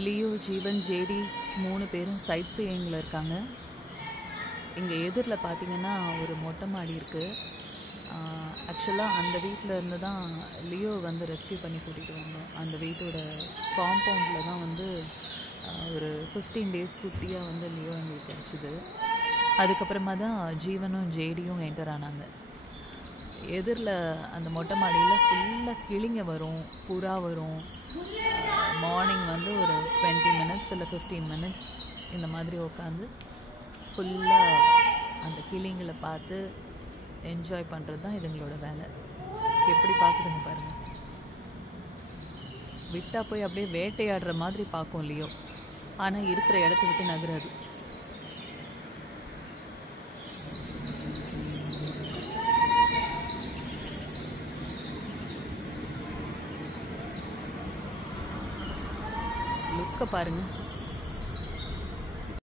Leo, ஜீவன், JD 3 பேரும் side சீயிங்கில் இருக்காங்க. இங்கே எதிரில் பார்த்தீங்கன்னா ஒரு மொட்டை மாடி இருக்குது. ஆக்சுவலாக அந்த வீட்டில் இருந்து தான் லியோ வந்து ரெஸ்கியூ பண்ணி கூட்டிகிட்டு வந்தோம். அந்த வீட்டோட காம்பவுண்டில் தான் வந்து ஒரு 15 டேஸ் குட்டியாக வந்து லியோ எங்களுக்கு கிடச்சிது. அதுக்கப்புறமா தான் ஜீவனும் ஜேடியும் என்டர் ஆனாங்க. எதிரில் அந்த மொட்டை மாடியில் ஃபுல்லாக கிளிங்க வரும், புறா வரும். மார்னிங் வந்து ஒரு 20 மினிட்ஸ் இல்லை 15 மினிட்ஸ் இந்த மாதிரி உட்காந்து ஃபுல்லாக அந்த கிளிங்களை பார்த்து என்ஜாய் பண்ணுறது தான் இதுங்களோட வேலை. எப்படி பார்க்குதுங்க பாருங்கள். விட்டால் போய் அப்படியே வேட்டையாடுற மாதிரி பார்க்கும் லியோ. ஆனால் இருக்கிற இடத்த விட்டு நகராது. லுக்கை பாருங்கள்.